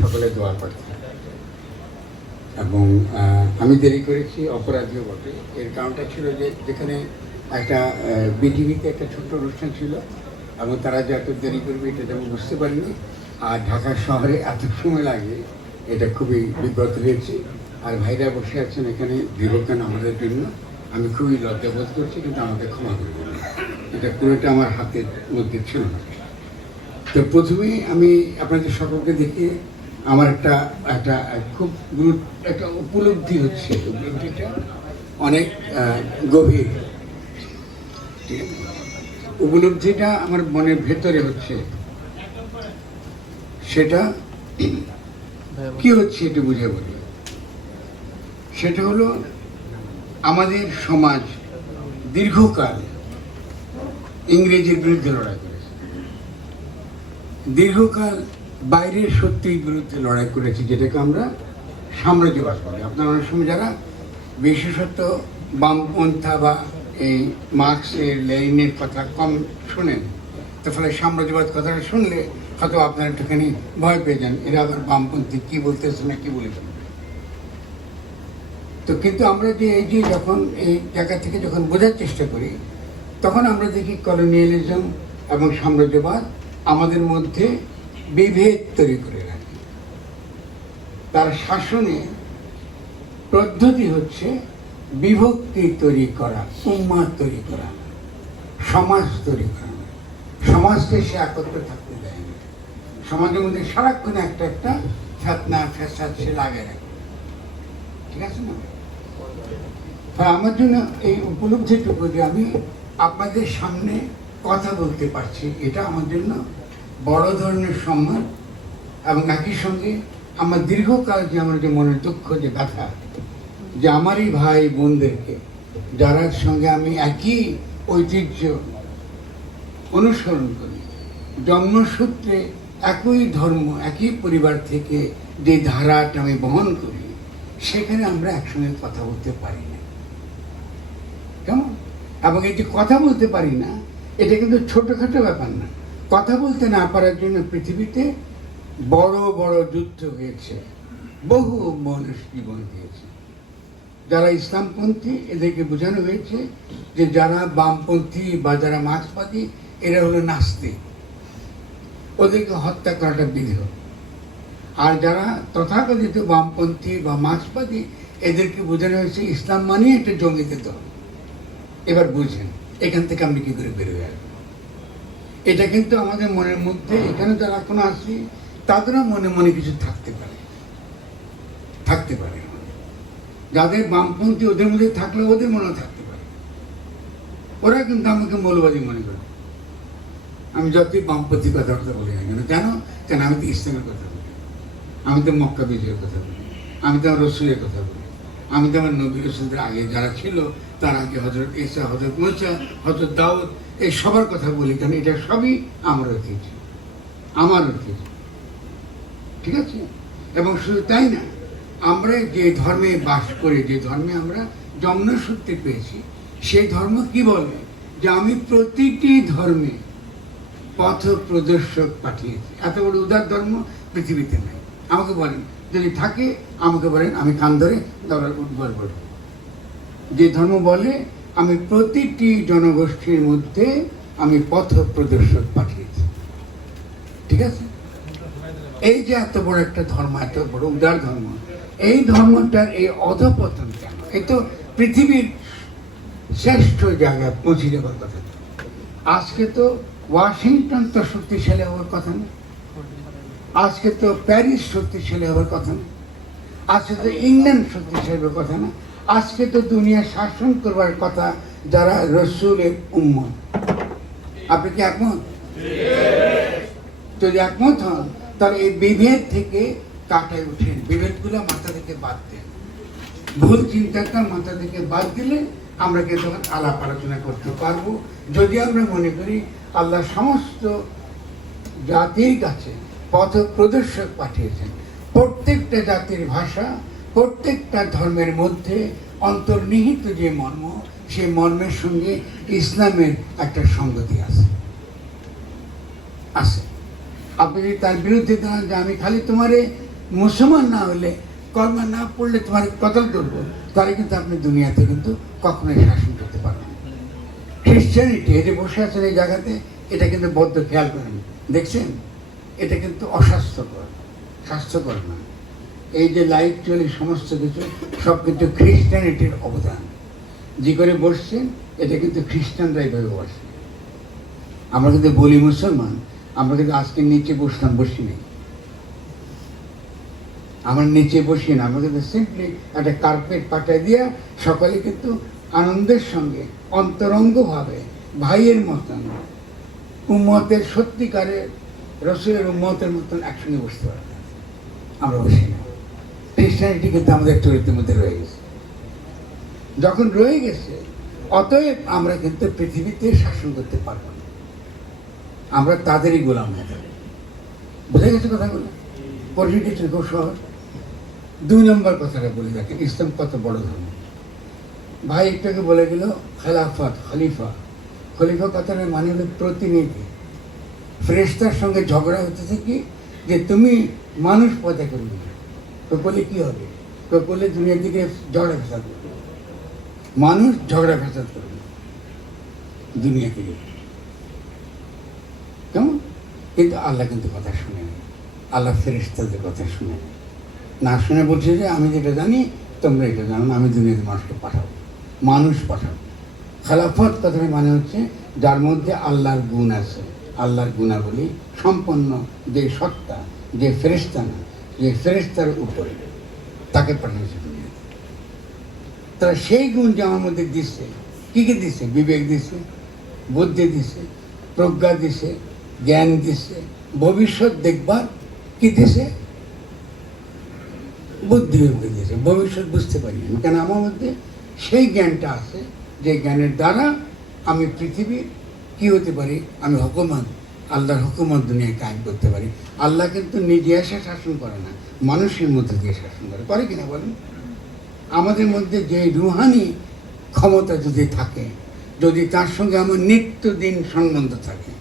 সকলে দোয়া প্রার্থী এবং আমি দেরি করেছি, অপরাধীও বটে। এর কারণটা ছিল যে যেখানে একটা বিটিভিতে একটা ছোট্ট অনুষ্ঠান ছিল এবং তারা যে এত দেরি করবে এটা আমি বুঝতে পারিনি। আর ঢাকা শহরে এত সময় লাগে, এটা খুবই বিব্রত হয়েছে। আর ভাইরা বসে আছেন এখানে দীর্ঘক্ষণ আমাদের জন্য, আমি খুবই লজ্জাবোধ করছি, কিন্তু আমাকে ক্ষমা করে দেবেন। এটা পুরোটা আমার হাতের মধ্যে ছিল না। তো প্রথমেই আমি আপনাদের সকলকে দেখে আমার একটা একটা খুব একটা উপলব্ধি হচ্ছে। উপলব্ধিটা অনেক গভীর। ঠিক আছে, উপলব্ধিটা আমার মনের ভেতরে হচ্ছে। সেটা কি হচ্ছে একটু বুঝে বলি। সেটা হলো আমাদের সমাজ দীর্ঘকাল ইংরেজির বিরুদ্ধে লড়াই করেছে, দীর্ঘকাল বাইরের শক্তির বিরুদ্ধে লড়াই করেছি, যেটাকে আমরা সাম্রাজ্যবাদ বলি। আপনারা অনেক সময় যারা বিশেষত বামপন্থা বা এই মার্কসের লেনিনের কথা কম শোনেন, তার ফলে সাম্রাজ্যবাদ কথাটা শুনলে হয়তো আপনারা একটুখানি ভয় পেয়ে যান, এরা আবার বামপন্থী কী বলতেছে না কি বলেছেন। তো কিন্তু আমরা যে এই যে যখন এই জায়গা থেকে যখন বোঝার চেষ্টা করি, তখন আমরা দেখি কলোনিয়ালিজম এবং সাম্রাজ্যবাদ আমাদের মধ্যে বিভেদ তৈরি করে রাখে। তার শাসনে পদ্ধতি হচ্ছে বিভক্তি তৈরি করা, উম্মাহ তৈরি করা, সমাজ তৈরি করা। সমাজকে সে একত্রে থাকতে দেয় না, সমাজের মধ্যে সারাক্ষণ একটা একটা ফেতনা ফ্যাসাদ সে লাগে রাখে। ঠিক আছে না? আমার জন্য এই উপলব্ধিটুকু যে আমি আপনাদের সামনে কথা বলতে পারছি, এটা আমার জন্য বড় ধরনের সম্মান। এবং একই সঙ্গে আমার দীর্ঘকাল যে আমার যে মনের দুঃখ, যে ব্যথা, যে আমারই ভাই বোনদেরকে যারা সঙ্গে আমি একই ঐতিহ্য অনুসরণ করি, জন্মসূত্রে একই ধর্ম, একই পরিবার থেকে যে ধারাটা আমি বহন করি, সেখানে আমরা একসঙ্গে কথা বলতে পারি না। কেমন? এবং এই যে কথা বলতে পারি না, এটা কিন্তু ছোটোখাটো ব্যাপার না। কথা বলতে না পারার জন্য পৃথিবীতে বড় বড় যুদ্ধ হয়েছে, বহু মানুষ জীবন দিয়েছে। যারা ইসলামপন্থী এদেরকে বোঝানো হয়েছে যে যারা বামপন্থী বা যারা মার্ক্সবাদী এরা হলো নাস্তিক, ওদেরকে হত্যা করাটা বিধেয়। আর যারা তথাকথিত বামপন্থী বা মার্ক্সবাদী এদেরকে বোঝানো হয়েছে ইসলাম মানে একটা জঙ্গিতে দল। এবার বুঝেন এখান থেকে আমি কি করে বেরোয় আসবো। এটা কিন্তু আমাদের মনের মধ্যে, এখানে যারা এখন আসি তাদেরও মনে মনে কিছু থাকতে পারে, থাকতে পারে। যাদের বামপন্থী ওদের মধ্যে থাকলে ওদের মনেও থাকতে পারে। ওরা কিন্তু আমাকে মৌলবাদী মনে করে। আমি যতই বামপন্থী কথাবার্তা বলি না কেন, জানো কেন, আমি তো ইসলামের কথা বলি, আমি তো মক্কা বিজয়ের কথা বলি, আমি তো আমার রসুলের কথা বলি, আমি তো আমার নবী রসুলদের আগে যারা ছিল তার আগে হযরত ঈসা, হযরত মুসা, হযরত দাউদ, এই সবার কথা বলি। কারণ এটা সবই আমার ঐতিহ্য, আমার ঐতিহ্য। ঠিক আছে? এবং শুধু তাই না, আমরা যে ধর্মে বাস করি, যে ধর্মে আমরা জন্মসূত্রে পেয়েছি, সেই ধর্ম কি বলে যে আমি প্রতিটি ধর্মে পথ প্রদর্শক পাঠিয়েছি। এত বড় উদার ধর্ম পৃথিবীতে নেই। আমাকে বলেন, যদি থাকে আমাকে বলেন, আমি কান ধরে দলের উদ্ভর বলব। যে ধর্ম বলে আমি প্রতিটি জনগোষ্ঠীর মধ্যে আমি পথ প্রদর্শক পাঠিয়েছি। ঠিক আছে? এই যে এত বড় একটা ধর্ম, এত বড় উদার ধর্ম, এই ধর্মটার এই অধঃপতন কেন? এই তো পৃথিবীর শ্রেষ্ঠ জায়গায় পৌঁছে যাবার কথা। আজকে তো ওয়াশিংটন তো শক্তিশালী হওয়ার কথা না, আজকে তো প্যারিস শক্তিশালী হওয়ার কথা না, আজকে তো ইংল্যান্ড শক্তিশালী হওয়ার কথা না, আজকে তো দুনিয়া শাসন করবার কথা যারা রসুলের উম্মত। আপনি কি একমত? যদি একমত হন তাহলে এই বিভেদ থেকে কাটায় উঠেন, বিভেদগুলো মাথা থেকে বাদ দেন, ভুল চিন্তাটা মাথা থেকে বাদ দিলে আমরা কিন্তু আলাপ আলোচনা করতে পারবো। যদি আমরা মনে করি আল্লাহ সমস্ত জাতির কাছে পথ প্রদর্শক পাঠিয়েছেন, প্রত্যেকটা জাতির ভাষা, প্রত্যেকটা ধর্মের মধ্যে অন্তর্নিহিত যে মর্ম, সেই মর্মের সঙ্গে ইসলামের একটা সঙ্গতি আছে। আপনি যদি তার বিরুদ্ধে দাঁড়ান যে আমি খালি তোমারে মুসলমান না হলে কলমা না পড়লে তোমার কতল করবো, তাহলে কিন্তু আপনি দুনিয়াতে কিন্তু কখনোই শাসন করতে পারবেন না। খ্রিশ্চানিটি এই যে বসে আছেন এই জায়গাতে, এটা কিন্তু বদ্ধ, খেয়াল করেন, দেখছেন, এটা কিন্তু অস্বাস্থ্যকর, স্বাস্থ্যকর না। এই যে লাইট চলে সমস্ত কিছু সব কিন্তু খ্রিস্টানিটির অবদান। যে করে বসছেন এটা কিন্তু খ্রিস্টানরা এইভাবে বসে। আমরা কিন্তু বলি মুসলমান, আমরা কিন্তু আজকে নিচে বসলাম, বসি নেই, আমরা নিচে বসি না, আমরা কিন্তু সিম্পলি একটা কার্পেট পাঠায় দিয়ে সকালে কিন্তু আনন্দের সঙ্গে অন্তরঙ্গভাবে ভাইয়ের মতন উম্মতের সত্যিকারের রসুলের উম্মতের মতন একসঙ্গে বসতে পারে না, আমরা বসি না। খ্রিস্টানিটি কিন্তু আমাদের চরিত্রের মধ্যে রয়ে গেছে। যখন রয়ে গেছে, অতএব আমরা কিন্তু পৃথিবীতে শাসন করতে পারবো না, আমরা তাদেরই গোলাম হয়ে থাকবো। বোঝা গেছে কথাগুলো? পরিস্থিতি খুব সহজ। 2 নম্বর কথাটা বলে দেখেন, ইসলাম কত বড় ধর্ম। ভাই একটাকে বলে গেল খেলাফত, খলিফা। খলিফা কথাটা মানে হলো প্রতিনিধি। ফেরেশতার সঙ্গে ঝগড়া হতেছে কি, যে তুমি মানুষ পয়দা করবে না, তো বলে কি হবে, তো বলে দুনিয়ার দিকে ঝগড়া ফেসাদ করবে, মানুষ ঝগড়া ফেসাদ করবে দুনিয়া থেকে, কেমন? কিন্তু আল্লাহ কিন্তু কথা শুনে না, আল্লাহ ফেরেশতাদের কথা শুনে না শুনে বলছে যে আমি যেটা জানি তোমরা এটা জানো না, আমি দুনিয়াতে মানুষকে পাঠাবো, মানুষ পাঠাবো। খেলাফত কথাটা মানে হচ্ছে যার মধ্যে আল্লাহর গুণ আছে, আল্লাহর গুণাবলী সম্পন্ন যে সত্তা, যে ফেরেশতা না, যে ফেরেশতার উপরে তাকে পাঠিয়েছে দুনিয়াতে। তারা সেই গুণ যে আমার মধ্যে দিচ্ছে, কী কী দিচ্ছে? বিবেক দিচ্ছে, বুদ্ধি দিচ্ছে, প্রজ্ঞা দিছে, জ্ঞান দিছে, ভবিষ্যৎ দেখবার কি দিছে? বুদ্ধি দিয়েছে। ভবিষ্যৎ বুঝতে পারি না, কেন আমার মধ্যে সেই জ্ঞানটা আছে যে জ্ঞানের দ্বারা আমি পৃথিবীর কি হতে পারি, আমি হুকুমত, আল্লাহর হুকুমত দুনিয়ায় কায়েম করতে পারি। আল্লাহ কিন্তু নিজে এসে শাসন করে না, মানুষের মধ্যে দিয়ে শাসন করে কিনা বলেন? আমাদের মধ্যে যে রুহানি ক্ষমতা যদি থাকে, যদি তার সঙ্গে আমার নিত্যদিন সম্বন্ধ থাকে,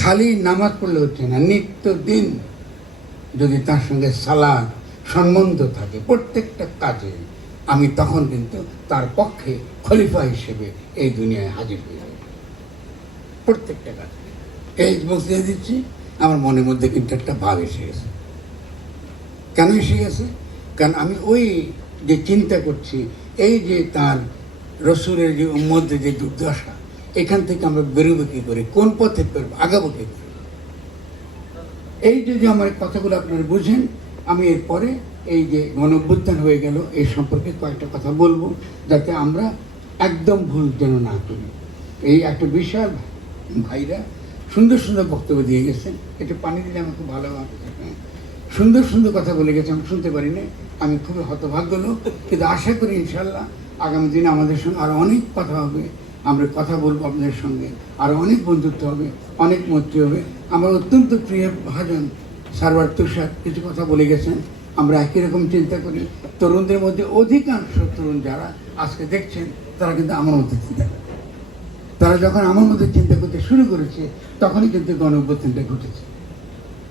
খালি নামাজ পড়লে হচ্ছে না, নিত্যদিন যদি তার সঙ্গে সালাত সম্বন্ধ থাকে প্রত্যেকটা কাজে, আমি তখন কিন্তু তার পক্ষে খলিফা হিসেবে এই দুনিয়ায় হাজির হয়ে যাবে প্রত্যেকটা কাজে। এই বলতে দিচ্ছি, আমার মনের মধ্যে কিন্তু একটা ভাব এসে গেছে। কেন এসে গেছে? কারণ আমি ওই যে চিন্তা করছি, এই যে তার রসুলের যে উম্মতের যে দুর্দশা, এখান থেকে আমরা বেরোবো কী করে, কোন পথে বেরোবো, আগাবো কী করে। এই যদি আমার কথাগুলো আপনারা বুঝেন, আমি এরপরে এই যে গণঅভ্যুত্থান হয়ে গেল এই সম্পর্কে কয়েকটা কথা বলবো, যাতে আমরা একদম ভুল যেন না করি। এই একটা বিশাল ভাইরা সুন্দর সুন্দর বক্তব্য দিয়ে গেছেন, একটু পানি দিলে আমাকে ভালো হবে। সুন্দর সুন্দর কথা বলে গেছে, আমি শুনতে পারি না, আমি খুবই হতভাগ্য লোক, কিন্তু আশা করি ইনশাল্লাহ আগামী দিনে আমাদের সঙ্গে আরও অনেক কথা হবে, আমরা কথা বলবো আপনাদের সঙ্গে, আরও অনেক বন্ধুত্ব হবে, অনেক মৈত্রী হবে। আমার অত্যন্ত প্রিয় ভাজন সারওয়ার তুষার কিছু কথা বলে গেছেন, আমরা একই রকম চিন্তা করি। তরুণদের মধ্যে অধিকাংশ তরুণ যারা আজকে দেখছেন, তারা কিন্তু আমার মধ্যে চিন্তা করে। তারা যখন আমার মধ্যে চিন্তা করতে শুরু করেছে, তখনই কিন্তু গণঅভ্যুত্থানটা ঘটেছে।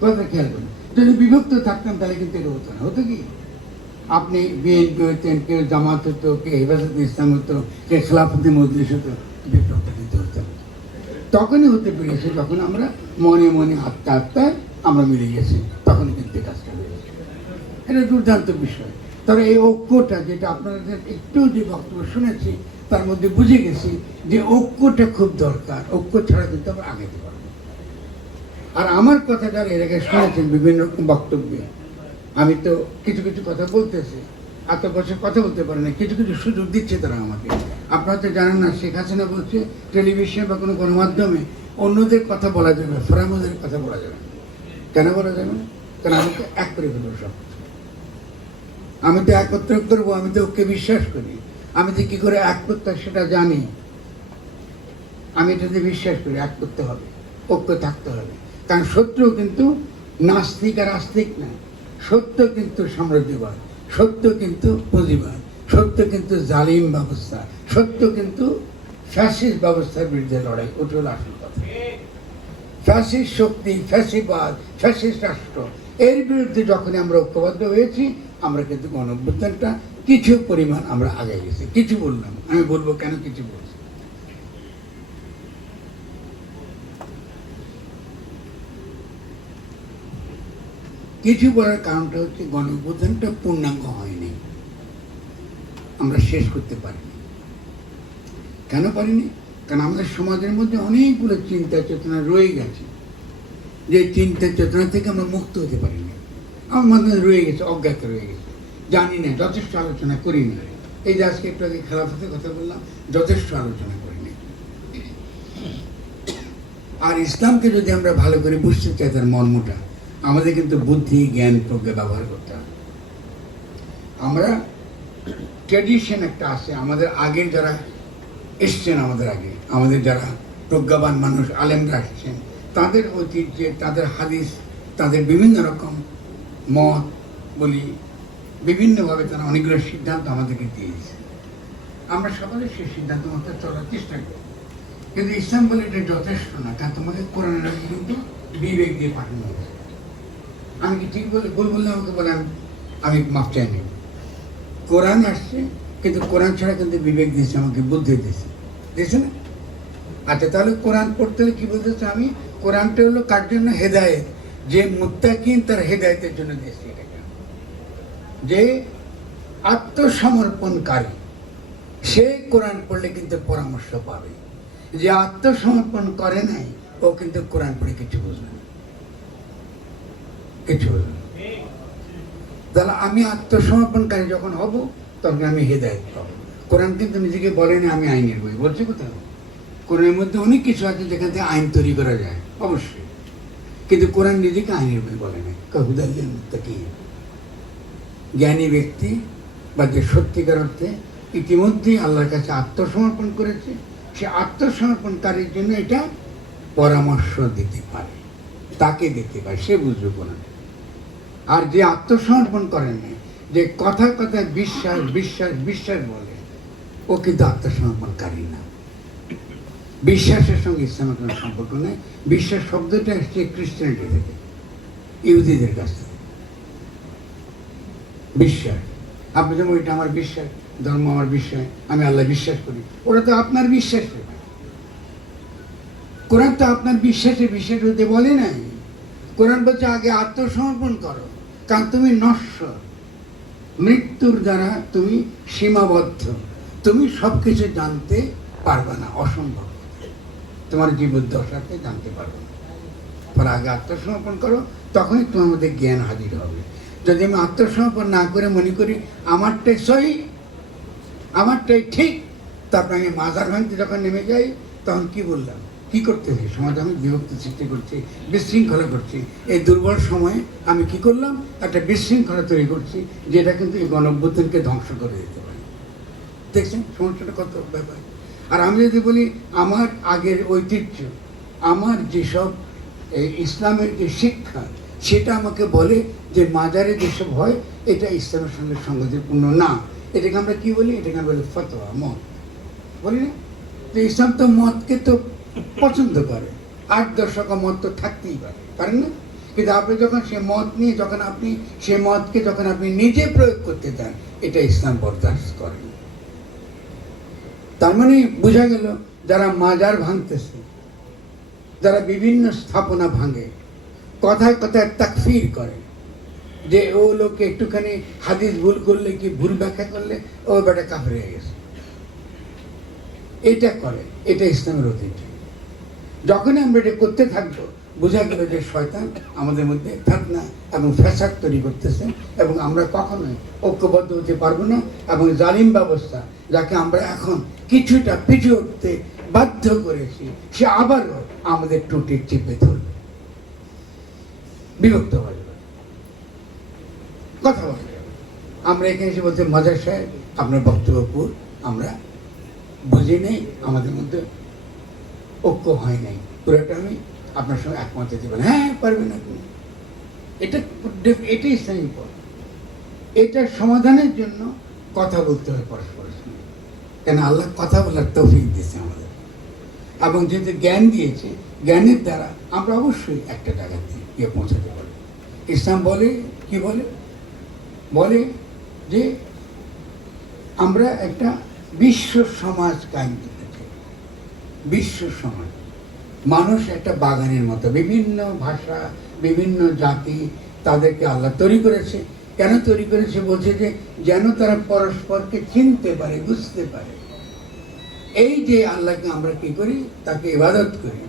কথা খেয়াল করুন, যদি বিভক্ত থাকতাম তাহলে কিন্তু এটা হতো না। হতো কি, আপনি বিএনপি হতেন, কেউ জামাত হতো, কেউ হেফাজতে ইসলাম হতো, কেউ খেলাফতে মজলিস হতো, বিভক্ত কিন্তু হতো। তখনই হতে পেরেছে যখন আমরা মনে মনে আত্মা আত্মায় আমরা মিলে গেছি, তখন কিন্তু কাজটা হয়ে গেছে। এটা দুর্দান্ত বিষয়। তবে এই ঐক্যটা, যেটা আপনাদের একটু যে বক্তব্য শুনেছি তার মধ্যে বুঝে গেছি যে ঐক্যটা খুব দরকার, ঐক্য ছাড়া কিন্তু আমরা আগাতে পারবো। আর আমার কথা যারা এর আগে শুনেছেন বিভিন্ন রকম বক্তব্যে, আমি তো কিছু কিছু কথা বলতেছি, এত বছর কথা বলতে পারে না, কিছু কিছু সুযোগ দিচ্ছে তারা আমাকে। আপনারা তো জানেন না, শেখ হাসিনা বলছে টেলিভিশন বা কোনো গণমাধ্যমে অন্যদের কথা বলা যাবে, ফরামদের কথা বলা যাবে। কেন বলা যাবে না? কারণ আমি তো এক করে ফেলবো সব, আমি তো একত্র করবো, আমি তো ওকে বিশ্বাস করি, আমি তো কী করে এক করতে সেটা জানি, আমি এটাতে বিশ্বাস করি এক করতে হবে, ঐক্য থাকতে হবে। কারণ শত্রু কিন্তু নাস্তিক আর আস্তিক না, সত্য কিন্তু সাম্রাজ্যবাদ, সত্য কিন্তু পুঁজিবাদ, সত্য কিন্তু জালিম ব্যবস্থা, সত্য কিন্তু ফ্যাসিস্ট ব্যবস্থার বিরুদ্ধে লড়াই। ওটা হলো আসল কথা। ফ্যাসিস্ট শক্তি, ফ্যাসিবাদ, ফ্যাসিস্ট রাষ্ট্র, এর বিরুদ্ধে যখনই আমরা ঐক্যবদ্ধ হয়েছি, আমরা কিন্তু গণঅভ্যুত্থানটা কিছু পরিমাণ আমরা আগে গেছি। কিছু বললাম, আমি বলবো কেন কিছু বলছি। কিছু বলার কারণটা হচ্ছে গণঅভ্যুত্থানটা পূর্ণাঙ্গ হয়নি, আমরা শেষ করতে পারিনি। কেন পারিনি? কারণ আমাদের সমাজের মধ্যে অনেকগুলো চিন্তা চেতনা রয়ে গেছে, যে চিন্তা চেতনা থেকে আমরা মুক্ত হতে পারিনি। আমার মাধ্যমে রয়ে গেছে, অজ্ঞাত রয়ে গেছে, জানি না, যথেষ্ট আলোচনা করিনি। এই যে আজকে একটু আগে খেলাফতের কথা বললাম, যথেষ্ট আলোচনা করিনি। আর ইসলামকে যদি আমরা ভালো করে বুঝতে চাই, তার মর্মটা আমাদের কিন্তু বুদ্ধি, জ্ঞান, প্রজ্ঞা ব্যবহার করতে হবে। আমরা ট্র্যাডিশন একটা আছে, আমাদের আগের যারা এসছেন, আমাদের যারা প্রজ্ঞাবান মানুষ, আলেমরা আসছেন, তাদের ঐতিহ্যে, তাদের হাদিস, তাদের বিভিন্ন রকম মত বলি, বিভিন্নভাবে তারা অনেকগুলো সিদ্ধান্ত আমাদেরকে দিয়েছে। আমরা সকলে সেই সিদ্ধান্ত মতো চলার চেষ্টা করি। কিন্তু ইসলাম বলে এটা যথেষ্ট না, কারণ তোমাকে কোরআনের আগে কিন্তু বিবেক দিয়ে পাঠানো হয়েছে। আমি কি ঠিক বলে ভুল বললে আমাকে বলে, আমি মাপ চাই নি। কোরআন আসছে, কিন্তু কোরআন ছাড়া কিন্তু বিবেক দিয়েছে, আমাকে বুদ্ধি দিয়েছে না? আচ্ছা, তাহলে কোরআন পড়তে হলে কি বলতেছে? আমি কোরআনটা হলো কার জন্য? হেদায়েত। যে মুত্তাকিন, তার হেদায়েতের জন্য দিয়েছে এটাকে। যে আত্মসমর্পণকারী, সে কোরআন পড়লে কিন্তু পরামর্শ পাবে। যে আত্মসমর্পণ করে নাই, ও কিন্তু কোরআন পড়ে কিছু বুঝবে না, কিছু বুঝবে না। তাহলে আমি আত্মসমর্পণকারী যখন হব, তখন আমি হেদায়েত পাবো। কোরআন কিন্তু নিজেকে বলেনি আমি আইনের বই, বলছে কোথাও? কোরআনের মধ্যে অনেক কিছু আছে যেখান থেকে আইন তৈরি করা যায়, অবশ্যই, কিন্তু কোরআন নিজেকে আইনের বই বলে না। হুদাল্লিল মুত্তাকিন, জ্ঞানী ব্যক্তি বা যে সত্যিকার অর্থে ইতিমধ্যেই আল্লাহর কাছে আত্মসমর্পণ করেছে, সে আত্মসমর্পণকারীর জন্য এটা পরামর্শ দিতে পারে, তাকে দিতে পারে, সে বুঝবে কোরআন। আর যে আত্মসমর্পণ করেন না, যে কথায় কথায় বিশ্বাস বিশ্বাস বিশ্বাস বলে, ও কিন্তু আত্মসমর্পণকারী না। বিশ্বাসের সঙ্গে ইসলামের কোনো সম্পর্ক নেই। বিশ্বাস শব্দটা এসছে খ্রিস্টানিটি থেকে, ইহুদিদের কাছ থেকে। বিশ্বাস, আপনি যেমন এটা আমার বিশ্বাস, ধর্ম আমার বিশ্বাস, আমি আল্লাহ বিশ্বাস করি, ওরা তো আপনার বিশ্বাস। কোরআন তো আপনার বিশ্বাসে বিশ্বাস হতে বলে নাই। কোরআন বলছে আগে আত্মসমর্পণ করো, কারণ তুমি নশ্বর, মৃত্যুর দ্বারা তুমি সীমাবদ্ধ, তুমি সবকিছু জানতে পারবে না, অসম্ভব, তোমার জীবদ্দশাকে জানতে পারবে না। পরে আগে আত্মসমর্পণ করো, তখনই তোমার মধ্যে জ্ঞান হাজির হবে। যদি আমি আত্মসমর্পণ না করে মনে করি আমারটাই সহি, আমারটাই ঠিক, তারপর আমি মাজার ভাঙতে যখন নেমে যাই, তখন কি বললাম, কি করতেছি? সমাজে আমি বিভক্তি সৃষ্টি করছি, বিশৃঙ্খলা করছি। এই দুর্বল সময়ে আমি কি করলাম? একটা বিশৃঙ্খলা তৈরি করছি, যেটা কিন্তু এই গণঅভ্যুত্থানকে ধ্বংস করে দিতে পারে। দেখছেন সমস্যাটা কত ব্যাপার। আর আমি যদি বলি আমার আগের ঐতিহ্য, আমার যেসব ইসলামের যে শিক্ষা, সেটা আমাকে বলে যে মাজারে যেসব হয় এটা ইসলামের সঙ্গে সঙ্গতিপূর্ণ না, এটাকে আমরা কি বলি? এটাকে আমরা বলি ফতোয়া, মত, বলি না? যে ইসলাম তো মতকে তো পছন্দ করে, 8-10 মত তো থাকতেই পারেন না? কিন্তু আপনি যখন সে মত নিয়ে, যখন আপনি সে মতকে যখন আপনি নিজে প্রয়োগ করতে চান, এটা ইসলাম বরদাস্ত করেন। তার মানে বোঝা গেল, যারা মাজার ভাঙতেছে, যারা বিভিন্ন স্থাপনা ভাঙে, কথায় কথায় তাকফির করে, যে ও লোকে একটুখানি হাদিস ভুল করলে, কি ভুল ব্যাখ্যা করলে ও বেটা কাফের হয়ে গেছে, এটা করে, এটা ইসলামের ঐতিহ্য। যখনই আমরা এটা করতে থাকবো, বোঝা গেল যে শয়তান আমাদের মধ্যে ফিতনা এবং ফ্যাসাদ তৈরি করতেছে, এবং আমরা কখনোই ঐক্যবদ্ধ হতে পারবো না। এবং জালিম ব্যবস্থা, যাকে আমরা এখন কিছুটা পিছু উঠতে বাধ্য করেছি, সে আবারও আমাদের টুটি চেপে ধরবে, বিভক্ত হয়ে যাবে, কথা বলা যাবে। আমরা এখানে এসে বলতে মজার সাহেব আপনার বক্তব্য আমরা বুঝি নেই, আমাদের মধ্যে ঐক্য হয় নাই, পুরোটা আমি আপনার সঙ্গে একমত হতে পারি। হ্যাঁ, পারবেন আপনি, এটাই ইসলামী পথ। এটার সমাধানের জন্য কথা বলতে হয় পরস্পরের সঙ্গে, কেন আল্লাহ কথা বলার তৌফিক দিয়েছে আমাদের, এবং যেহেতু জ্ঞান দিয়েছে, জ্ঞানের দ্বারা আমরা অবশ্যই একটা জায়গাতে গিয়ে পৌঁছাতে পারব। ইসলাম বলে, কি বলে? বলে যে আমরা একটা বিশ্ব সমাজ কায়েম করতে চাই। বিশ্ব সমাজ, মানুষ একটা বাগানের মতো, বিভিন্ন ভাষা, বিভিন্ন জাতি, তাদেরকে আল্লাহ তৈরি করেছে। কেন তৈরি করেছে? বলছে যে যেন তারা পরস্পরকে চিনতে পারে, বুঝতে পারে। এই যে আল্লাহকে আমরা কি করি, তাকে ইবাদত করি,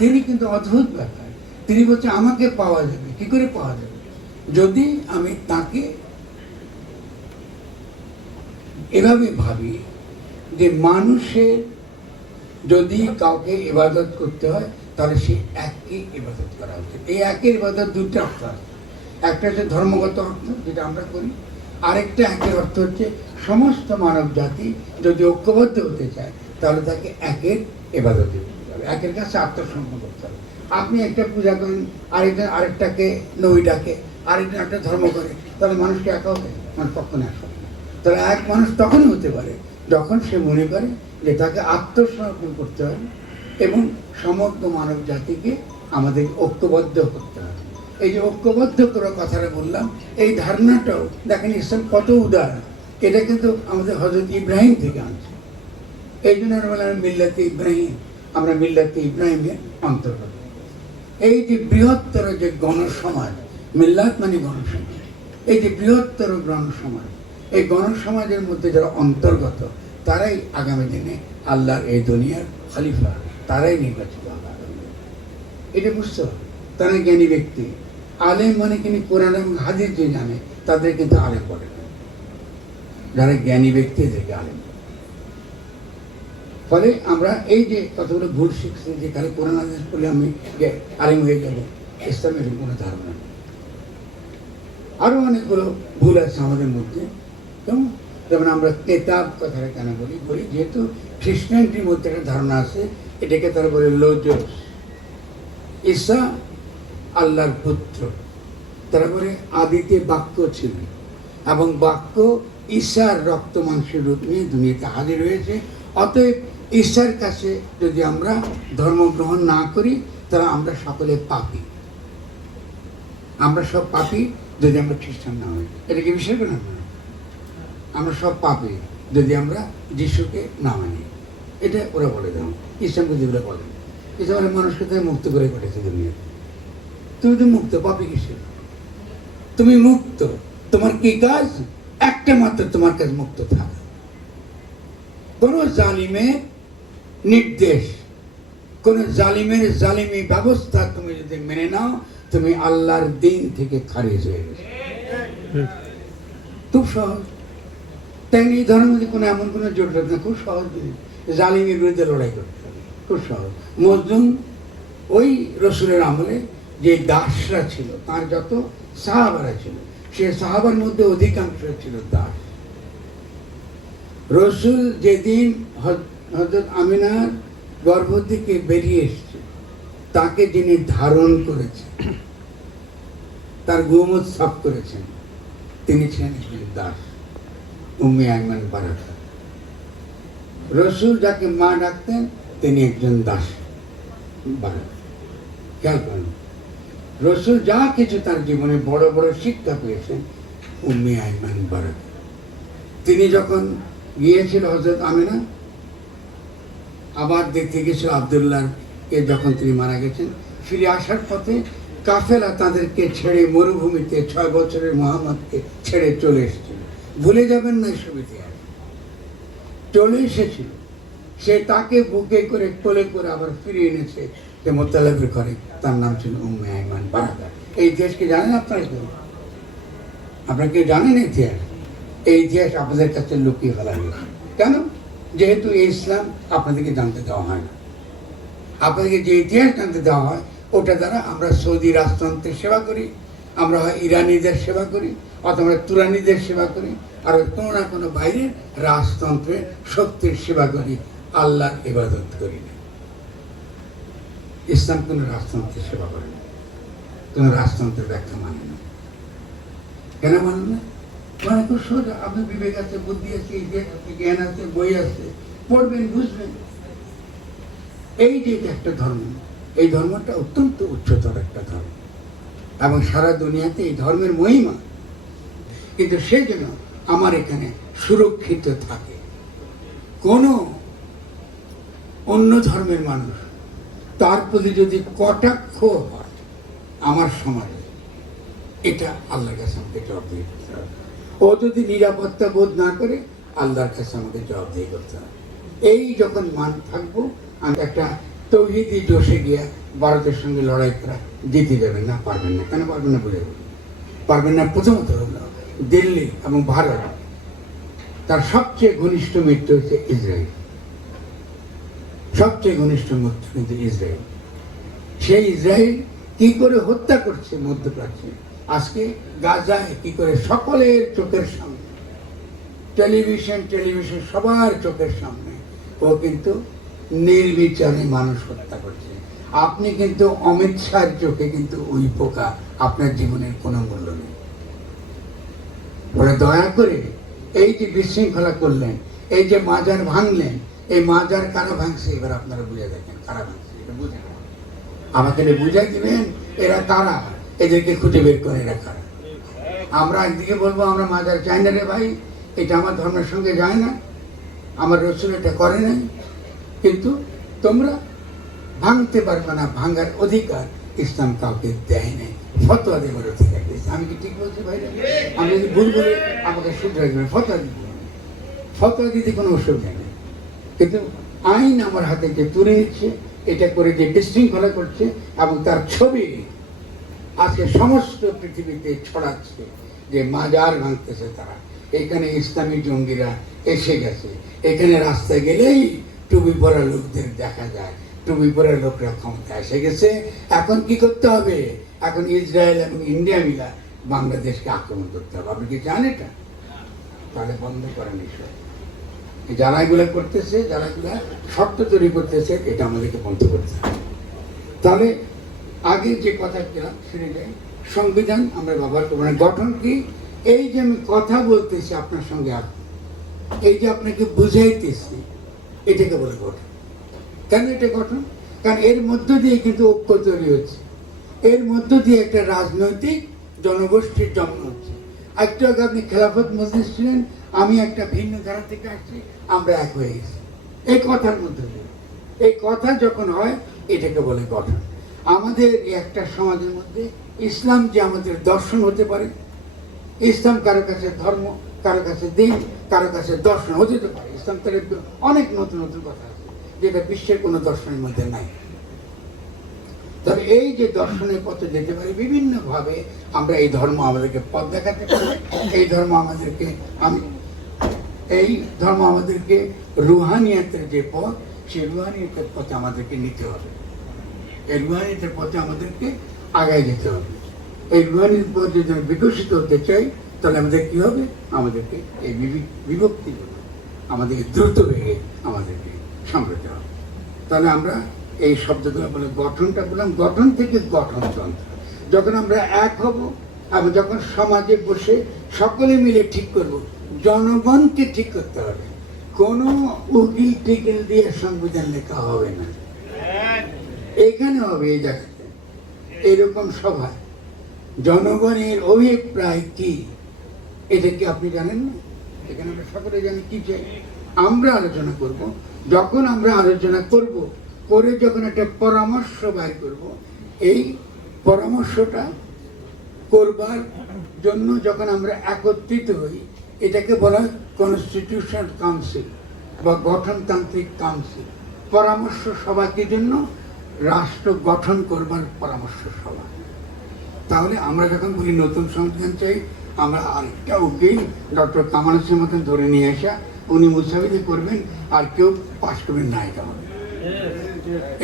তিনি কিন্তু অদ্ভুত ব্যাপার। তিনি বলছে আমাকে পাওয়া যাবে। কি করে পাওয়া যাবে? যদি আমি তাকে এভাবে ভাবি যে মানুষের যদি কাউকে ইবাদত করতে হয় তাহলে সে একই ইবাদত করা উচিত। এই একের ইবাদত দুটো অর্থ আছে। একটা হচ্ছে ধর্মগত অর্থ, যেটা আমরা করি। আরেকটা একের অর্থ হচ্ছে সমস্ত মানব জাতি যদি ঐক্যবদ্ধ হতে চায় তাহলে তাকে একের ইবাদত করতে হবে, একের কাছে আত্মসমর্পণ করতে হবে। আপনি একটা পূজা করেন, আরেকজন আরেকটাকে নবী ডাকে, আরেকজন একটা ধর্ম করে, তাহলে মানুষকে একা হবে? মানুষ কখনো এক হবে না। তাহলে এক মানুষ তখনই হতে পারে যখন সে মনে করে যে তাকে আত্মসমর্পণ করতে হবে এবং সমগ্র মানব জাতিকে আমাদের ঐক্যবদ্ধ করতে হবে। এই যে ঐক্যবদ্ধ করার কথাটা বললাম, এই ধারণাটাও দেখেন ইসলাম কত উদার। এটা কিন্তু আমাদের হযরত ইব্রাহিম থেকে আনছে। এই জন্য আমরা বললাম মিল্লাতে ইব্রাহিম, আমরা মিল্লাতে ইব্রাহিমের অন্তর্গত। এই যে বৃহত্তর যে গণসমাজ, মিল্লাত মানে গণসমাজ, এই যে বৃহত্তর গণসমাজ, এই গণসমাজের মধ্যে যারা অন্তর্গত তারাই আগামী দিনে আল্লাহর এই দুনিয়ার খলিফা, তারাই নির্বাচিত হবে। এটা বুঝতে হবে। তারা জ্ঞানী ব্যক্তি। আলেম মানে কিন্তু কোরআন এবং হাদিস যে জানে তাদের কিন্তু আলেম বলে না। যারা জ্ঞানী ব্যক্তি এদেরকে আলেম বলে। ফলে আমরা এই যে কতগুলো ভুল শিখছি যে খালি কোরআন হাদিস পড়লে আমি আলেম হয়ে যাব, ইসলামের কোনো ধারণা নেই। আরো অনেকগুলো ভুল আছে আমাদের মধ্যে। যেমন আমরা কেতাব কথাটা কেন বলি যেহেতু খ্রিস্টানটির মধ্যে একটা ধারণা আছে, এটাকে তারা বলে লোজোস। ঈসা আল্লাহর পুত্র, তারা বলে আদিতে বাক্য ছিল এবং বাক্য ঈসার রক্ত মাংসের রূপ নিয়ে দুনিয়াতে হাজির হয়েছে। অতএব ঈসার কাছে যদি আমরা ধর্ম গ্রহণ না করি তাহলে আমরা সকলে পাপী। আমরা সব পাপী যদি আমরা খ্রিস্টান না হই। এটা কি বিষয় না? আমরা সব পাপী যদি আমরা যিশুকে না মানি। এটা ওরা বলে দেন, ইসলাম যেগুলো বলেন। ইসলাম মানুষকে তাই মুক্ত করে পাঠিয়েছে দুনিয়াতে। তুমি তো মুক্ত, পাপী কিসের? তুমি মুক্ত, তোমার কি কাজ? একটা মাত্র তোমার কাজ মুক্ত থাকা। কোন জালিমের নির্দেশ, কোন জালিমের জালিমি ব্যবস্থা তুমি যদি মেনে নাও, তুমি আল্লাহর দিন থেকে খারিজ হয়ে গেছে। খুব সহজ। তাই এই ধরনের মধ্যে কোনো এমন কোনো জটিলতা না, খুব সহজ। জালিমের বিরুদ্ধে লড়াই করতে হবে, খুব সহজ। মজলুম ওই রসুলের আমলে যে দাসরা ছিল, তার যত সাহাবারা ছিল, সে সাহাবার মধ্যে অধিকাংশ ছিল দাস। রসুল যেদিন হযরত আমিনার গর্ভ থেকে বেরিয়ে এসছে, তাকে যিনি ধারণ করেছেন, তার গোমত সাফ করেছেন, তিনি ছিলেন দাস, উম্মে আইমান বারাকা। রসুল যাকে মা ডাকতেন তিনি একজন দাস বারাকা। খেয়াল করেন, রসুল যা কিছু তার জীবনে বড় বড় শিক্ষা পেয়েছেন উম্মে আইমান বারাকা। তিনি যখন গিয়েছিল হযরত আমিনা, আবার দেখতে গেছিল আব্দুল্লাহকে, যখন তিনি মারা গেছেন, ফিরে আসার পথে কাফেলা তাদেরকে ছেড়ে মরুভূমিতে 6 বছরের মুহাম্মদকে ছেড়ে চলে এসেছিল। ভুলে যাবেন না এসব ইতিহাস। চলে এসেছিল, সে তাকে বুকে করে কোলে করে আবার ফিরিয়ে এনেছে সে মোত্তালেবের ঘরে। তার নাম ছিল উম্মে আইমান বারাকা। এই ইতিহাসকে জানেন আপনারা? কেউ আপনারা কেউ জানেন ইতিহাস? এই ইতিহাস আপনাদের কাছে লুকিয়ে ফেলা হয়েছে। কেন? যেহেতু এই ইসলাম আপনাদেরকে জানতে দেওয়া হয় না। আপনাদেরকে যে ইতিহাস জানতে দেওয়া হয় ওটা দ্বারা আমরা সৌদি রাজতন্ত্রের সেবা করি, আমরা হয় ইরানিদের সেবা করি, অথবা আমরা তুরানিদের সেবা করি, আর কোনো না কোনো বাইরের রাজতন্ত্রের শক্তির সেবা করি, আল্লাহর ইবাদত করি না। ইসলাম কোনো রাজতন্ত্রের সেবা করে না, কোনো রাজতন্ত্রের ব্যাখ্যা মানে না। কেন মানে না? মানে খুব সোজা। আপনার বিবেক আছে, বুদ্ধি আছে, ইতিহাস আছে, জ্ঞান আছে, বই আছে, পড়বেন, বুঝবেন। এই যে একটা ধর্ম, এই ধর্মটা অত্যন্ত উচ্চতর একটা ধর্ম এবং সারা দুনিয়াতে এই ধর্মের মহিমা, কিন্তু সেই জন্য আমার এখানে সুরক্ষিত থাকে। কোনো অন্য ধর্মের মানুষ তার প্রতি যদি কটাক্ষ হয় আমার সমাজে, এটা আল্লাহর কাছে আমাকে জবাবদিহি করতে হবে। ও যদি নিরাপত্তা বোধ না করে, আল্লাহর কাছে আমাকে জবাবদিহি করতে হবে। এই যখন মান থাকবো, আমি একটা তৌহিদি জোশে গিয়া ভারতের সঙ্গে লড়াই করা জিতে যাবেন না, পারবেন না। কেন পারবেন না বুঝে পারবেন না? প্রথমত হলো দিল্লি এবং ভারত, তার সবচেয়ে ঘনিষ্ঠ মিত্র হচ্ছে ইসরায়েল। সবচেয়ে ঘনিষ্ঠ মিত্র কিন্তু ইসরায়েল। সেই ইসরায়েল কি করে হত্যা করছে মধ্যপ্রাচ্যে, আজকে গাজায় কি করে সকলের চোখের সামনে, টেলিভিশন সবার চোখের সামনে ও কিন্তু নির্বিচারে মানুষ হত্যা করছে। আপনি কিন্তু অমিত শাহর চোখে কিন্তু ওই পোকা, আপনার জীবনের কোনো মূল্য নেই। ওরা দয়া করে এই যে বিশৃঙ্খলা করলেন, এই যে মাজার ভাঙলেন, এই মাজার কারা ভাঙছে এবার আপনারা বুঝে দেখেন, কারা ভাঙছে এটা বুঝে নেন। আমাকে বুঝাই দিবেন এরা কারা, এদেরকে খুঁজে বের করে এরা কারা। আমরা একদিকে বলবো আমরা মাজার চাই না রে ভাই, এটা আমার ধর্মের সঙ্গে যায় না, আমার রসুল এটা করে নাই, কিন্তু তোমরা ভাঙতে পারবে না, ভাঙার অধিকার ইসলাম কাউকে দেয় নাই, ফতোয়া দেবার অধিকার দিয়েছে। আমি কি ঠিক বলছি ভাই? আমি যদি ভুল বলি আমাকে শুধরে দেবেন, ফতোয়া দিতে কোনো অসুবিধা নেই, কিন্তু আইন আমার হাতে যে তুলে নিচ্ছে, এটা করে যে বিশৃঙ্খলা করছে এবং তার ছবি আজকে সমস্ত পৃথিবীতে ছড়াচ্ছে যে মাজার ভাঙতেছে তারা, এখানে ইসলামী জঙ্গিরা এসে গেছে, এখানে রাস্তায় গেলেই টুপি পরা লোকদের দেখা যায়, টুপি পরা লোকরা ক্ষমতা এসে গেছে। এখন কি করতে হবে? এখন ইসরায়েল এবং ইন্ডিয়া মিলা বাংলাদেশকে আক্রমণ করতে হবে। আপনি কি জানেন এটা? তাহলে বন্ধ করেন এইসব, যারা এগুলো করতেছে, যারা এগুলা শর্ত তৈরি করতেছে, এটা আমাদেরকে বন্ধ করতে হবে। তাহলে আগে যে কথা ছিলাম শুনে যাই, সংবিধান আমরা ব্যবহার করবো না। গঠন কি? এই যে আমি কথা বলতেছি আপনার সঙ্গে, এই যে আপনাকে বুঝাইতেছি, এটাকে বলে গঠন। কেন এটা গঠন? কারণ এর মধ্য দিয়ে কিন্তু ঐক্য তৈরি হচ্ছে, এর মধ্য দিয়ে একটা রাজনৈতিক জনগোষ্ঠীর জন্ম হচ্ছে। একটু আগে আপনি খেলাফত মজলিস ছিলেন, আমি একটা ভিন্ন ধারা থেকে আসছি, আমরা এক হয়ে গেছি এই কথার মধ্যে দিয়ে। এই কথা যখন হয়, এটাকে বলে গঠন। আমাদের একটা সমাজের মধ্যে ইসলাম যে আমাদের দর্শন হতে পারে, ইসলাম কারো কাছে ধর্ম, কারো কাছে দিন, কারো কাছে দর্শন হতে পারে। ইসলাম তার অনেক নতুন নতুন কথা আছে যেটা বিশ্বের কোনো দর্শনের মধ্যে নাই। তবে এই যে দর্শনের পথে যেতে পারি বিভিন্নভাবে, আমরা এই ধর্ম আমাদেরকে পথ দেখাতে পারে। এই ধর্ম আমাদেরকে রুহানিয়াতের যে পথ, সেই রুহানিয়াতের পথে আমাদেরকে নিতে হবে। এই রুহানিয়াতের পথে আমাদেরকে আগায় যেতে হবে। এই রুহানির পথ যদি বিকশিত হতে চাই, তাহলে আমাদের কি হবে? আমাদেরকে এই বিভক্তিগুলো আমাদেরকে দ্রুত বেগে আমাদেরকে সামলাতে হবে। তাহলে আমরা এই শব্দগুলো বলে গঠনটা বললাম, গঠন থেকে গঠনতন্ত্র। যখন আমরা এক হব এবং যখন সমাজে বসে সকলে মিলে ঠিক করব, জনগণকে ঠিক করতে হবে। কোনো উকিল টিকিল দিয়ে সংবিধান লেখা হবে না, এখানে হবে এই জায়গাতে এরকম সভায় জনগণের অভিপ্রায় কি, এটা কি আপনি জানেন না? এখানে আমরা সকলে জানি কি চাই, আমরা আলোচনা করব। যখন আমরা আলোচনা করব, করে যখন একটা পরামর্শ বাইর করব, এই পরামর্শটা করবার জন্য যখন আমরা একত্রিত হই, এটাকে বলা হয় কনস্টিটিউশনাল কাউন্সিল বা গঠনতান্ত্রিক কাউন্সিল। পরামর্শ সভা কি জন্য? রাষ্ট্র গঠন করবার পরামর্শ সভা। তাহলে আমরা যখন বলি নতুন সংবিধান চাই, আমরা আরেকটা উকিল ডক্টর কামাল হোসেন মতন ধরে নিয়ে আসা, উনি মুসাফিরি করবেন আর কেউ পাশ করবেন না। এটা হবে,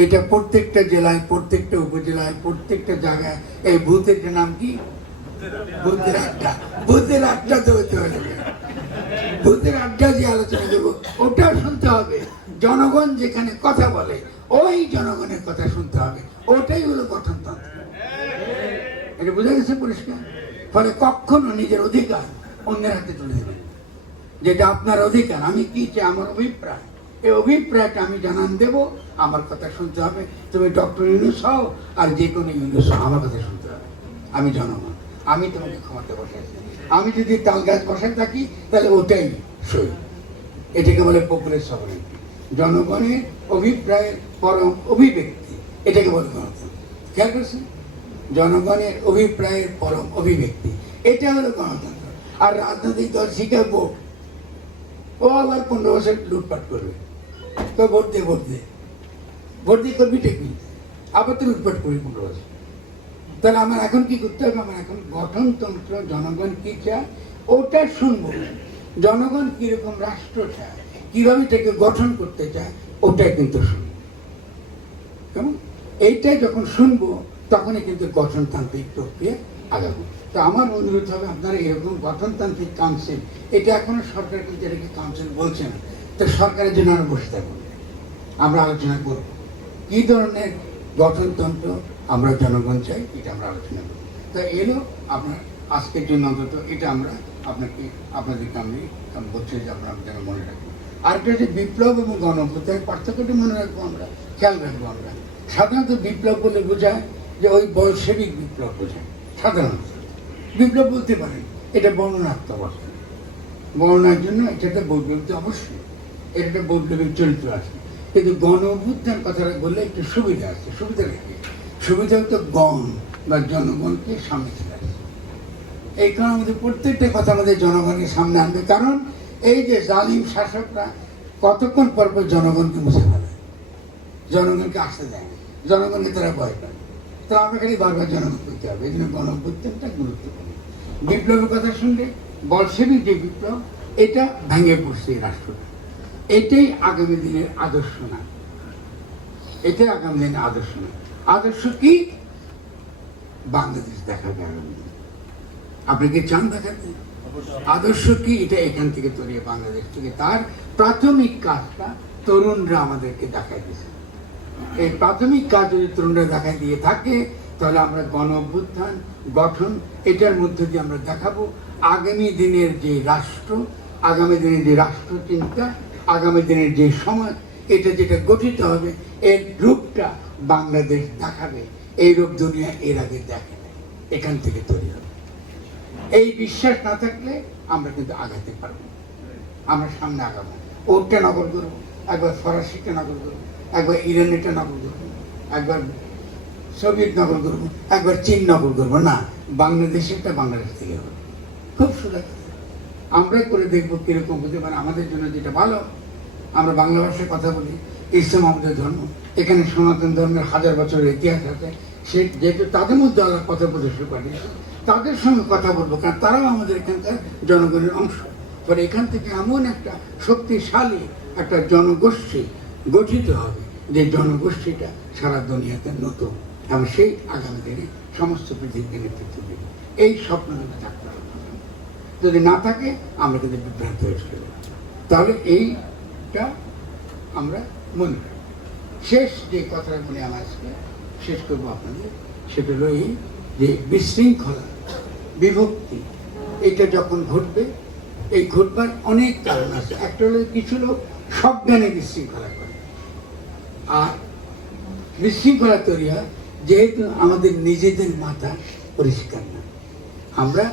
এটা প্রত্যেকটা জেলায়, প্রত্যেকটা উপজেলায়, প্রত্যেকটা জায়গায়। এই ভূতের নাম কি? ভূতের আড্ডা। ভূতের আড্ডা তো হতে হবে, ভূতের আড্ডা যে আলোচনা দেবো ওটা শুনতে হবে। জনগণ যেখানে কথা বলে ওই জনগণের কথা শুনতে হবে, ওটাই হলো গঠনতন্ত্র। এটা বোঝা গেছে পরিষ্কার? ফলে কখনো নিজের অধিকার অন্যের হাতে তুলে দেবেন, যেটা আপনার অধিকার। আমি কি চাই, আমার অভিপ্রায়, এই অভিপ্রায়টা আমি জানান দেব, আমার কথা শুনতে হবে। তুমি ডক্টর ইউনূস হও আর যে কোনো ইউনূস হও, আমার কথা শুনতে হবে। আমি জনগণ, আমি তোমাকে ক্ষমতা বসাইছি। আমি যদি তাল গাছ বসায় থাকি তাহলে ওটাই সই। এটাকে বলে পপুলার সভারেন্টি, জনগণের অভিপ্রায়ের পরম অভিব্যক্তি। এটাকে বলে গণতন্ত্র। খেয়াল করছেন? জনগণের অভিপ্রায়ের পরম অভিব্যক্তি, এটা হলো গণতন্ত্র। আর রাজনৈতিক দল শিখাবো, ও আবার 15 বছর লুটপাট করবে, তো ভোট দিয়ে করবি ঠিকই, আবার তো লুটপাট করবি 15 বছর। তাহলে আমার এখন কি করতে হবে? আমার এখন গঠনতন্ত্র, জনগণ কি চায় ওটা শুনবো। জনগণ কিরকম রাষ্ট্র চায়, কিভাবে এটাকে গঠন করতে চায়, ওটাই কিন্তু শুনবো। কেমন? এইটাই যখন শুনবো তখনই কিন্তু গঠনতান্ত্রিক প্রক্রিয়া আগাবো। তো আমার অনুরোধ হবে, আপনারা এরকম গঠনতান্ত্রিক কাউন্সিল, এটা এখনো সরকার কিন্তু এটাকে কাউন্সিল বলছে না, তো সরকারের জন্য আমরা বসে থাকবো, আমরা আলোচনা করব কি ধরনের গঠনতন্ত্র আমরা জনগণ চাই, এটা আমরা আলোচনা করব। তা এলো আপনার আজকের জন্য অন্তত এটা আমরা আপনাদেরকে আমি বলছি যে আপনারা যেন মনে রাখবো। আরেকটা হচ্ছে বিপ্লব এবং গণঅভ্যুত্থানের পার্থক্যটা মনে রাখবো, আমরা খেয়াল রাখবো। আমরা সাধারণত বিপ্লব বলে বোঝায় যে ওই বৈশ্বিক বিপ্লব বোঝায়। সাধারণত বিপ্লব বলতে পারেন এটা বর্ণনাত্মক অবস্থা, বর্ণনার জন্য এটা বৈপ্লবিক অবশ্যই, এটা একটা বৈপ্লবিক চরিত্র আছে। কিন্তু গণ অভ্যুত্থান কথাটা বললে একটু সুবিধা আছে। সুবিধা রেখে সুবিধা হতো গণ বা জনগণকে সামনে চলে আসে। এই কারণে আমাদের প্রত্যেকটা কথা আমাদের জনগণের সামনে আনবে। কারণ এই যে জালিম শাসকরা কতক্ষণ পর পর জনগণকে মুছে ফেলে, জনগণকে আসতে দেয় না, জনগণকে তারা ভয় পায়। তো আমরা খালি বারবার জনগণ করতে হবে। এই জন্য গণ অভ্যুত্থানটা গুরুত্বপূর্ণ। বিপ্লবের কথা শুনলে বলশেবিক যে বিপ্লব, এটা ভেঙে পড়ছে এই রাষ্ট্রটা। এটাই আগামী দিনের আদর্শ না, এটাই আগামী দিনের আদর্শ না। আদর্শ কি? বাংলাদেশ দেখাবে আগামী দিন। আপনি কি চান দেখাতে? আদর্শ কি? এটা এখান থেকে তৈরি, বাংলাদেশ থেকে। তার প্রাথমিক কাজটা তরুণরা আমাদেরকে দেখাই দিয়েছে। এই প্রাথমিক কাজ যদি তরুণরা দেখাই দিয়ে থাকে, তাহলে আমরা গণ অভ্যুত্থান গঠন এটার মধ্যে দিয়ে আমরা দেখাবো আগামী দিনের যে রাষ্ট্র, আগামী দিনের যে রাষ্ট্র চিন্তা, আগামী দিনের যে সমাজ, এটা যেটা গঠিত হবে, এর রূপটা বাংলাদেশ দেখাবে। এই রূপ দুনিয়া এর আগে দেখে না, এখান থেকে তৈরি হবে। এই বিশ্বাস না থাকলে আমরা কিন্তু আগাতে পারবো। আমরা সামনে আগাবো, ওরটা নকল করবো, একবার ফরাসিটা নকল করবো, একবার ইরানিটা নকল করবো, একবার সোভিয়েত নকল করবো, একবার চীন নকল করবো না। বাংলাদেশেরটা বাংলাদেশ থেকে হবে। খুব সুন্দর আমরা করে দেখবো কিরকম হতে পারে। আমাদের জন্য যেটা ভালো, আমরা বাংলা ভাষায় কথা বলি, ইসলাম আমাদের ধর্ম, এখানে সনাতন ধর্মের 1000 বছরের ইতিহাস আছে। সে যেহেতু তাদের মধ্যে আলাদা কথা বলতে শুরু পাঠিয়েছে, তাদের সঙ্গে কথা বলবো, কারণ তারাও আমাদের এখানকার জনগণের অংশ। পরে এখান থেকে এমন একটা শক্তিশালী একটা জনগোষ্ঠী গঠিত হবে, যে জনগোষ্ঠীটা সারা দুনিয়াতে নতুন, এবং সেই আগামী দিনে সমস্ত পৃথিবীকে নেতৃত্ব দেবে। এই স্বপ্ন যদি থাকতে হবে, যদি না থাকে আমরা কিন্তু বিভ্রান্ত হয়ে চলে। তাহলে এইটা আমরা মনে রাখবো। শেষ যে কথাটা বলে আমার আজকে শেষ করবো আপনাদের, সেটা হলো এই যে বিশৃঙ্খলা, বিভক্তি, এটা যখন ঘটবে, এই ঘটবার অনেক কারণ আছে। একটা হলো কিছু লোক সজ্ঞানে বিশৃঙ্খলা করে, আর বিশৃঙ্খলা তৈরি হয় যেহেতু আমাদের নিজেদের মাথা পরিষ্কার না। আমরা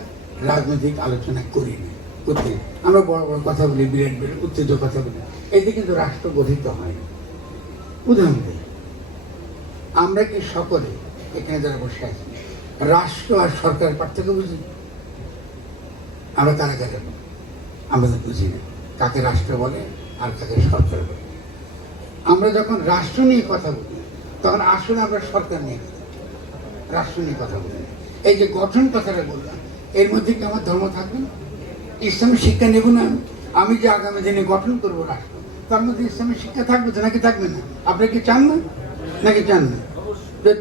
রাজনৈতিক আলোচনা করি না, করতে আমরা বড় বড় কথা বলি, বিরাট বিরাট উত্তেজক কথা বলি, এতে কিন্তু রাষ্ট্র গঠিত হয় না। উদাহরণ দিই, আমরা কি সকলে এখানে যারা বসে আছি রাষ্ট্র আর সরকারের পার্থক্য বুঝি? আমরা কারা কারা আমরা তো বুঝি না, কাকে রাষ্ট্র বলে আর কাকে সরকার বলে। আমরা যখন রাষ্ট্র নিয়ে কথা বলি তখন আসলে আমরা সরকার নিয়ে কথা বলি, রাষ্ট্র নিয়ে কথা বলি না। এই যে গঠন কথাটা বললাম, এর মধ্যে কি আমার ধর্ম থাকবে না? ইসলামের শিক্ষা নেব না? আমি যে আগামী দিনে গঠন করবো রাষ্ট্র, তার মধ্যে ইসলামের শিক্ষা থাকবে তো নাকি থাকবে না? আপনি কি চান না নাকি চান না?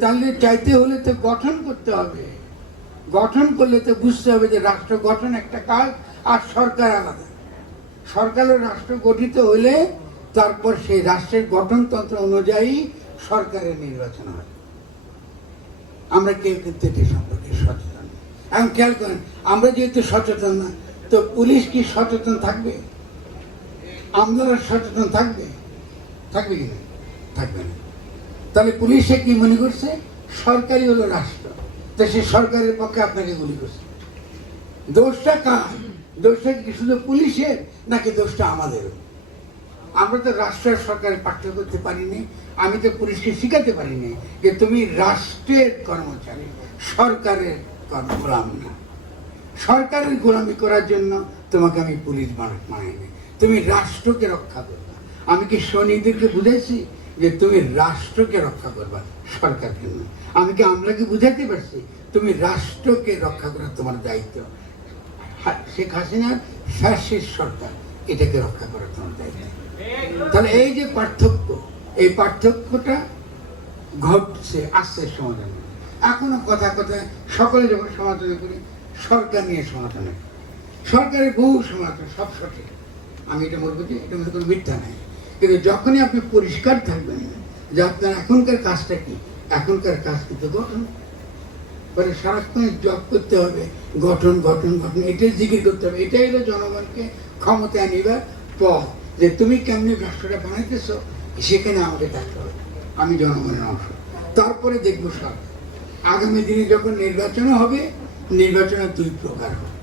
তাহলে চাইতে হলে তো গঠন করতে হবে। গঠন করলে তো বুঝতে হবে যে রাষ্ট্র গঠন একটা কাজ আর সরকার আলাদা। সরকারের রাষ্ট্র গঠিত হলে তারপর সেই রাষ্ট্রের গঠনতন্ত্র অনুযায়ী সরকারের নির্বাচন হয়। আমরা কেউ কিন্তু এটি সম্পর্কে সচেতন না। এখন খেয়াল করেন, আমরা যেহেতু সচেতন না, তো পুলিশ কি সচেতন থাকবে? আমলারা সচেতন থাকবে? থাকবে কিনা? থাকবে না। তাহলে পুলিশে কি মনে করছে সরকারই হলো রাষ্ট্র, তো সে সরকারের পক্ষে আপনাকে গুলি করছে। দোষটা কার? দোষটা কি শুধু পুলিশের নাকি দোষটা আমাদেরও? আমরা তো রাষ্ট্র আর সরকারের পার্থক্য করতে পারিনি। আমি তো পুলিশকে শিখাতে পারিনি যে তুমি রাষ্ট্রের কর্মচারী, সরকারের গোলাম না। সরকারের গোলামি করার জন্য তোমাকে আমি পুলিশ মানাইনি, তুমি রাষ্ট্রকে রক্ষা করবা। আমি কি সৈনিকদেরকে বুঝাইছি যে তুমি রাষ্ট্রকে রক্ষা করবা, সরকারকে না? আমি কি আমলাকে বুঝাতে পারছি তুমি রাষ্ট্রকে রক্ষা করার তোমার দায়িত্ব? শেখ হাসিনার ফ্যাসিস্ট সরকার, এটাকে রক্ষা করার তোমার দায়িত্ব। তাহলে এই যে পার্থক্য, এই পার্থক্যটা ঘটছে, আসছে সমাধান। এখনো কথা কথায় সকলে যখন সমালোচনা করি সরকার নিয়ে সমালোচনা করি, সরকারের বহু সমালোচনা, সব সঠিক, আমি এটা বলবো যে এটা মধ্যে কোনো মিথ্যা নেই। কিন্তু যখনই আপনি পরিষ্কার থাকবেন যে আপনার এখনকার কাজটা কি, এখনকার কাজ কিন্তু গঠন, মানে সারাক্ষণ জব করতে হবে, গঠন গঠন গঠন, এটাই জিকির করতে হবে। এটাই হলো জনগণকে ক্ষমতায় নিবার পথ, যে তুমি কেমনি রাষ্ট্রটা বানাইতেছো সেখানে আমাকে থাকতে হবে, আমি জনগণের অংশ। তারপরে দেখবো সব। আগামী দিনে যখন নির্বাচনও হবে, নির্বাচনের দুই প্রকার হয়।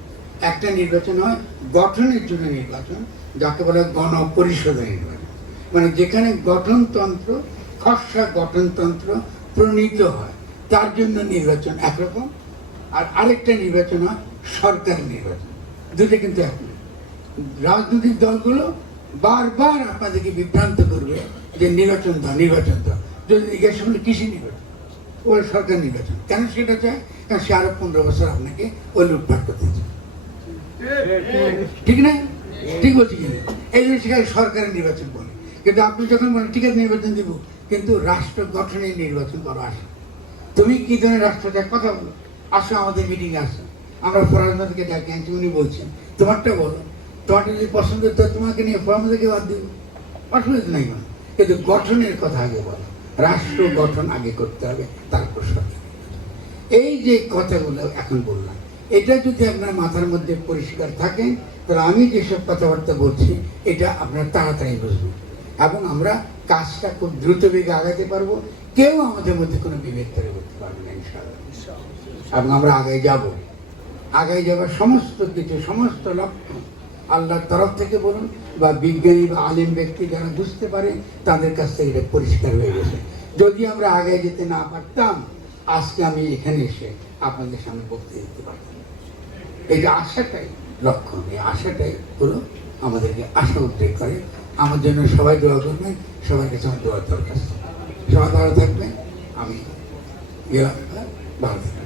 একটা নির্বাচন হয় গঠনের জন্য নির্বাচন, যাকে বলে গণপরিষদের নির্বাচন, মানে যেখানে গঠনতন্ত্র, খসড়া গঠনতন্ত্র প্রণীত হয়, তার জন্য নির্বাচন একরকম। আর আরেকটা নির্বাচন হয় সরকার নির্বাচন। দুটো কিন্তু এক না। রাজনৈতিক দলগুলো বারবার আপনাদেরকে বিভ্রান্ত করবে যে নির্বাচন দাও, নির্বাচন দাও। যদি জিজ্ঞাসা করলে কৃষি নির্বাচন, ওই সরকার নির্বাচন কেন সেটা চায়? কারণ সে আরো 15 বছর আপনাকে ওই লুটপাট করতে চায়। ঠিক না? ঠিক বলছি কিনা? এই জন্য সেখানে সরকারের নির্বাচন বলে। কিন্তু আপনি যখন বলেন ঠিক আছে নির্বাচন দিব, কিন্তু রাষ্ট্র গঠনের নির্বাচন করো, আসো। তুমি কি ধরনের রাষ্ট্র চাই কথা বলো, আসো আমাদের মিটিংয়ে আসো। আমরা ফরাজকে ডাকি আনছি, উনি বলছেন তোমারটা বলো, তোমারটা যদি পছন্দ তো তোমাকে নিয়ে ফরাজকে বাদ দিব, অসুবিধা নাই। মানে কিন্তু গঠনের কথা আগে বলো, রাষ্ট্র গঠন আগে করতে হবে, তারপর সরকার। এই যে কথাগুলো এখন বললাম, এটা যদি আপনার মাথার মধ্যে পরিষ্কার থাকে, তাহলে আমি যেসব কথাবার্তা বলছি এটা আপনার তাড়াতাড়ি বুঝবেন, এবং আমরা কাজটা খুব দ্রুত বেগে আগাতে পারবো। কেউ আমাদের মধ্যে কোনো বিভেদ তৈরি করতে পারবে না ইনশাআল্লাহ। এবং আমরা আগে যাব, আগে যাবার সমস্ত কিছু, সমস্ত লক্ষ্য আল্লাহর তরফ থেকে বলুন বা বিজ্ঞানী বা আলিম ব্যক্তি যারা বুঝতে পারে তাদের কাছ থেকে এটা পরিষ্কার হয়ে গেছে। যদি আমরা আগে যেতে না পারতাম, আজকে আমি এখানে এসে আপনাদের সামনে বক্তৃতা দিতে পারতাম। এই যে আশাটাই লক্ষণ, এই আশাটাই হলো আমাদেরকে আশা উদ্রেক করে। আমার জন্য সবাই দোয়া করবেন, সবার কাছে আমার দোয়ার দরকার। সবাই ভালো থাকবেন, আমি ভালো থাকবেন।